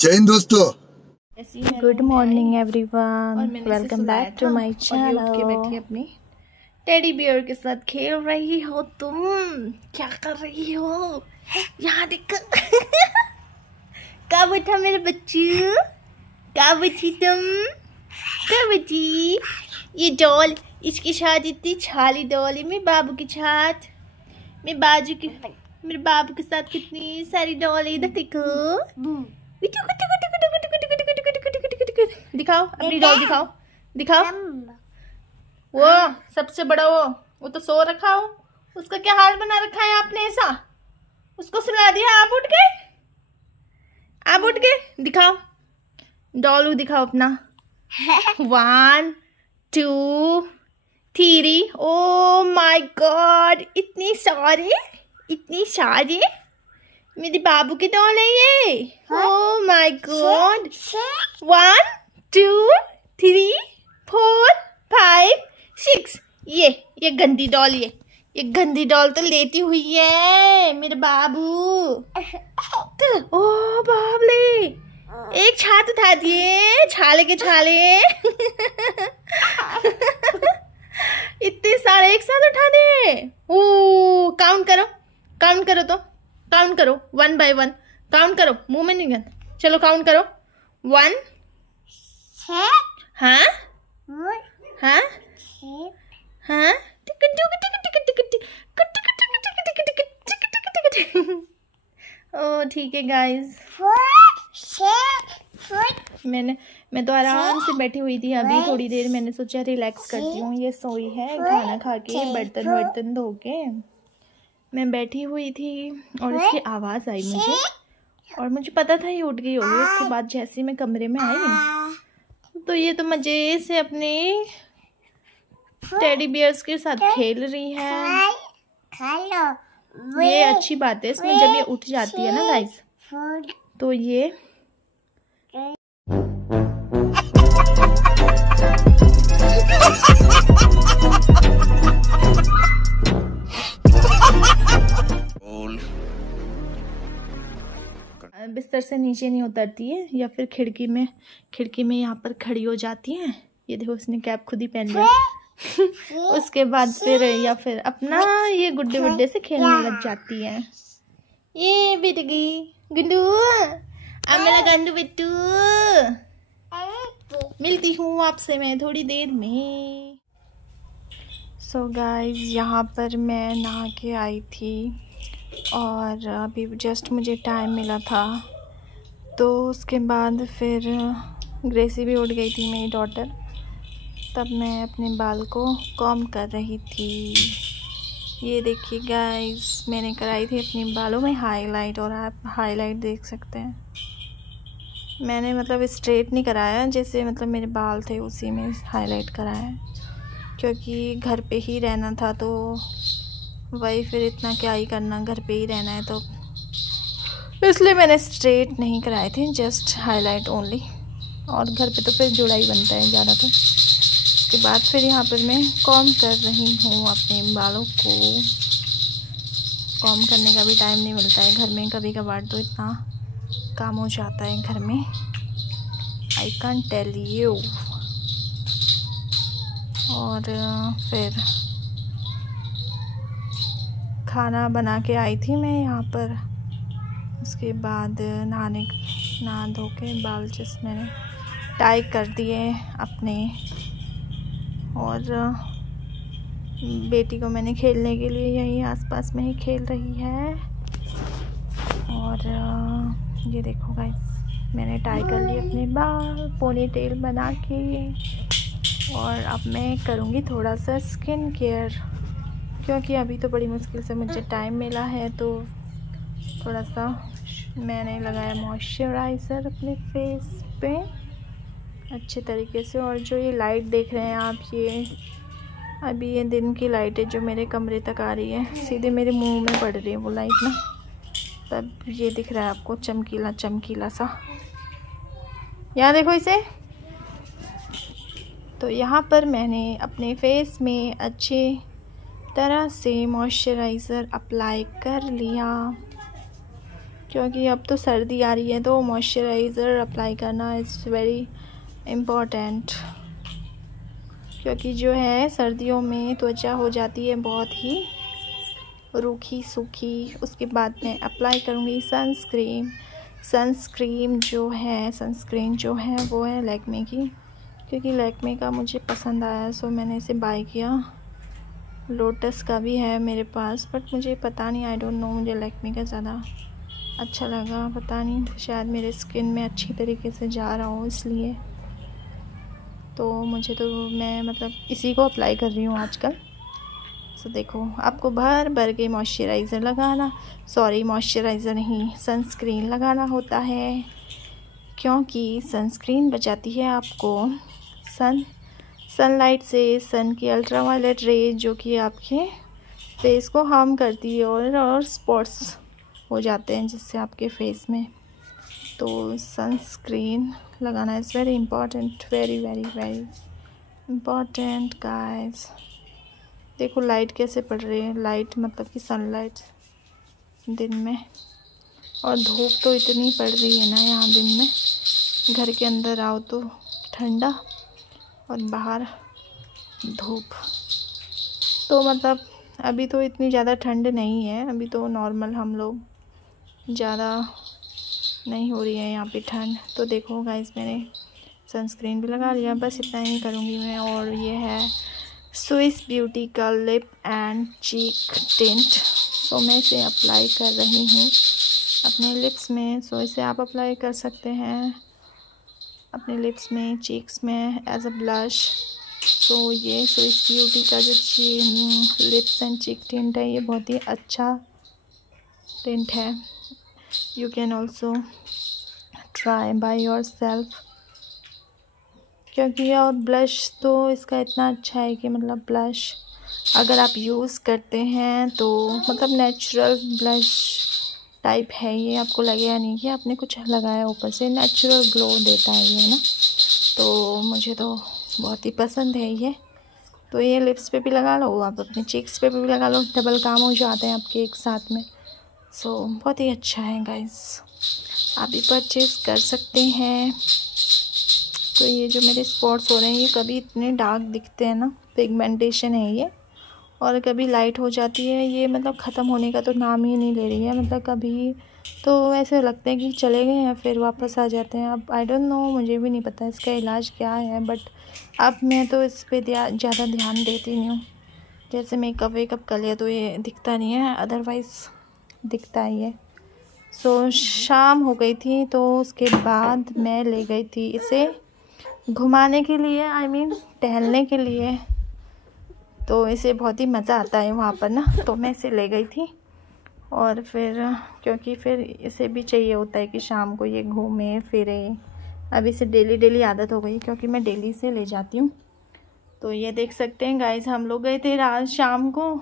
जय हिंद दोस्तों। Good morning everyone, welcome back to my channel. के बैठी अपनी टेडी बियर के साथ खेल रही हो। तुम क्या कर रही हो? यहाँ देख कब उठा मेरे बच्चू? कब उठी तुम? कब उठी? ये डॉल, इसके साथ इतनी छाली डॉल है। मेरे बाबू के साथ, मेरे बाबू के साथ कितनी सारी डॉल है। इधर देखो, दिखाओ अपनी डॉल, दिखाओ। वो सबसे बड़ा वो तो सो रखा हो, उसका क्या हाल बना रखा है आपने ऐसा? उसको सुला दिया। आप उठ के दिखाओ डॉलू, दिखाओ अपना। 1 2 3। ओ माय गॉड, इतनी सारी मेरे बाबू के डॉल है ये। Oh my God. 1 2 3 4 5 6। ये गंदी डॉल, ये गंदी डॉल तो लेती हुई है मेरे बाबू। ओ बाबले, एक छात उठा दिए, छाले के छाले। इतने सारे एक साथ उठा दे। ओ काउंट करो तो, काउंट करो 1 by 1। काउंट करो, मुंह में नहीं गया। चलो काउंट करो। 1। हाँ ओ ठीक है गाइस, मैं तो आराम से बैठी हुई थी अभी थोड़ी देर। मैंने सोचा रिलैक्स करती हूँ। ये सोई है खाना खा के, बर्तन धो के। मैं बैठी हुई थी और इसकी आवाज़ आई मुझे, और मुझे पता था ये उठ गई होगी। उसके बाद जैसे मैं कमरे में आई तो ये तो मज़े से अपने टेडी बियर्स के साथ खेल रही है। ये अच्छी बात है इसमें, जब ये उठ जाती है ना गाइस, तो ये बिस्तर से नीचे नहीं उतरती है, या फिर खिड़की में यहाँ पर खड़ी हो जाती है। ये देखो, उसने कैप खुद ही पहन लिया। उसके बाद फिर या फिर अपना ये गुड्डे से खेलने लग जाती है। ये बेटगी गुंडू, अब मेरा गंडू बिट्टू, मिलती हूँ आपसे मैं थोड़ी देर में। सो गाइस, यहाँ पर मैं नहा के आई थी और अभी जस्ट मुझे टाइम मिला था, तो उसके बाद फिर ग्रेसी भी उठ गई थी मेरी डॉटर। तब मैं अपने बाल को कॉम्ब कर रही थी। ये देखिए गाइस, मैंने कराई थी अपने बालों में हाईलाइट, और आप हाईलाइट देख सकते हैं। मैंने मतलब स्ट्रेट नहीं कराया, जैसे मतलब मेरे बाल थे उसी में हाईलाइट कराया, क्योंकि घर पे ही रहना था। तो वही फिर इतना क्या ही करना, घर पे ही रहना है, तो इसलिए मैंने स्ट्रेट नहीं कराए थे, जस्ट हाईलाइट ओनली। और घर पे तो फिर जुड़ा ही बनता है ज़्यादा। तो उसके बाद फिर यहाँ पर मैं कॉम्ब कर रही हूँ अपने बालों को। कॉम्ब करने का भी टाइम नहीं मिलता है घर में, कभी कभार तो इतना काम हो जाता है घर में, आई कैन टेल यू। और फिर खाना बना के आई थी मैं यहाँ पर। उसके बाद नहा धो के बाल जस्ट मैंने टाई कर दिए अपने, और बेटी को मैंने खेलने के लिए यहीं आसपास में ही खेल रही है। और ये देखो गाइस, मैंने टाई कर लिए अपने बाल, पोनी टेल बना के। और अब मैं करूँगी थोड़ा सा स्किन केयर, क्योंकि अभी तो बड़ी मुश्किल से मुझे टाइम मिला है। तो थोड़ा सा मैंने लगाया मॉइस्चराइज़र अपने फेस पे अच्छे तरीके से। और जो ये लाइट देख रहे हैं आप, ये अभी ये दिन की लाइट है जो मेरे कमरे तक आ रही है, सीधे मेरे मुंह में पड़ रही है वो लाइट ना। तब ये दिख रहा है आपको चमकीला सा, यहाँ देखो इसे। तो यहाँ पर मैंने अपने फेस में अच्छे तरह से मॉइस्चराइज़र अप्लाई कर लिया। क्योंकि अब तो सर्दी आ रही है तो मॉइस्चराइज़र अप्लाई करना इज़ वेरी इम्पॉर्टेंट, क्योंकि जो है सर्दियों में त्वचा हो जाती है बहुत ही रूखी सूखी। उसके बाद मैं अप्लाई करूँगी सनस्क्रीन जो है वो है लैक्मे की, क्योंकि लैक्मे का मुझे पसंद आया सो मैंने इसे बाय किया। लोटस का भी है मेरे पास, बट मुझे पता नहीं, आई डोंट नो, मुझे लैक्मे का ज़्यादा अच्छा लगा, पता नहीं, शायद मेरे स्किन में अच्छी तरीके से जा रहा हो इसलिए। तो मुझे तो मैं मतलब इसी को अप्लाई कर रही हूँ आजकल। सो देखो, आपको भर के मॉइस्चराइज़र लगाना, मॉइस्चराइज़र नहीं, सनस्क्रीन लगाना होता है, क्योंकि सनस्क्रीन बचाती है आपको सनलाइट से, सन की अल्ट्रावायलेट रे जो कि आपके फेस को हार्म करती है और स्पॉट्स हो जाते हैं जिससे आपके फेस में। तो सनस्क्रीन लगाना is very important, very very very important guys. देखो लाइट कैसे पड़ रही है, लाइट मतलब कि सनलाइट दिन में, और धूप तो इतनी पड़ रही है ना यहाँ दिन में, घर के अंदर आओ तो ठंडा और बाहर धूप। तो मतलब अभी तो इतनी ज़्यादा ठंड नहीं है, अभी तो नॉर्मल, हम लोग ज़्यादा नहीं हो रही है यहाँ पे ठंड। तो देखो गाइस, मैंने सनस्क्रीन भी लगा लिया, बस इतना ही करूँगी मैं। और ये है स्विस ब्यूटी का लिप एंड चीक टिंट, सो मैं इसे अप्लाई कर रही हूँ अपने लिप्स में। सो इसे आप अप्लाई कर सकते हैं अपने लिप्स में, चीक्स में एज अ ब्लश। सो ये स्विस ब्यूटी का जो लिप्स एंड चीक टिंट है, ये बहुत ही अच्छा टिंट है। You can also try by your self, क्योंकि और ब्लश तो इसका इतना अच्छा है कि मतलब ब्लश अगर आप यूज़ करते हैं तो मतलब नेचुरल ब्लश टाइप है ये, आपको लगेगा नहीं कि आपने कुछ लगाया, ऊपर से नेचुरल ग्लो देता है ये ना। तो मुझे तो बहुत ही पसंद है ये। तो ये लिप्स पे भी लगा लो, आप अपने चीक्स पे भी लगा लो, डबल काम हो जाते हैं आपके एक साथ में। सो बहुत ही अच्छा है गाइस, आप भी परचेज़ कर सकते हैं। तो ये जो मेरे स्पॉट्स हो रहे हैं, ये कभी इतने डार्क दिखते हैं ना, पिगमेंटेशन है ये, और कभी लाइट हो जाती है ये, मतलब ख़त्म होने का तो नाम ही नहीं ले रही है। मतलब कभी तो ऐसे लगते हैं कि चले गए हैं फिर वापस आ जाते हैं। अब आई डोंट नो, मुझे भी नहीं पता इसका इलाज क्या है, बट अब मैं तो इस पर ज़्यादा ध्यान देती नहीं हूँ। जैसे मेकअप वेकअप कर लिया तो ये दिखता नहीं है, अदरवाइज़ दिखता है ये। सो शाम हो गई थी, तो उसके बाद मैं ले गई थी इसे घुमाने के लिए, आई मीन टहलने के लिए। तो इसे बहुत ही मज़ा आता है वहाँ पर ना, तो मैं इसे ले गई थी। और फिर क्योंकि फिर इसे भी चाहिए होता है कि शाम को ये घूमे फिरे। अब इसे डेली आदत हो गई, क्योंकि मैं डेली से ले जाती हूँ। तो ये देख सकते हैं गाइस, हम लोग गए थे रात शाम को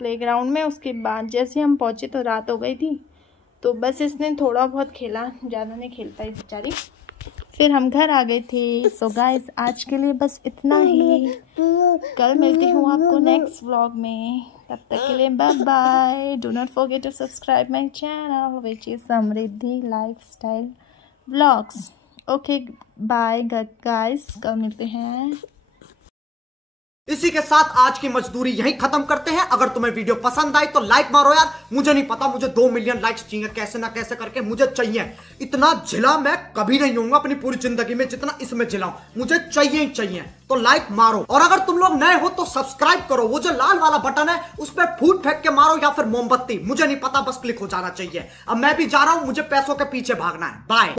प्लेग्राउंड में। उसके बाद जैसे हम पहुँचे तो रात हो गई थी, तो बस इसने थोड़ा बहुत खेला, ज़्यादा नहीं खेलता है बेचारी। फिर हम घर आ गए थे। सो गाइस, आज के लिए बस इतना ही, कल मिलती हूँ आपको नेक्स्ट व्लॉग में। तब तक के लिए bye bye. Do not forget to subscribe my channel which is Samriddhi lifestyle vlogs. Okay bye guys, कल मिलते हैं। इसी के साथ आज की मजदूरी यहीं खत्म करते हैं। अगर तुम्हें वीडियो पसंद आई तो लाइक मारो यार। मुझे नहीं पता, मुझे 2 मिलियन लाइक्स चाहिए, कैसे ना कैसे करके मुझे चाहिए। इतना झिला मैं कभी नहीं होऊंगा अपनी पूरी जिंदगी में जितना इसमें झिलाऊं, मुझे चाहिए ही चाहिए। तो लाइक मारो, और अगर तुम लोग नए हो तो सब्सक्राइब करो। वो जो लाल वाला बटन है उस पर फूट फेंक के मारो या फिर मोमबत्ती, मुझे नहीं पता, बस क्लिक हो जाना चाहिए। अब मैं भी जा रहा हूं, मुझे पैसों के पीछे भागना है। बाय।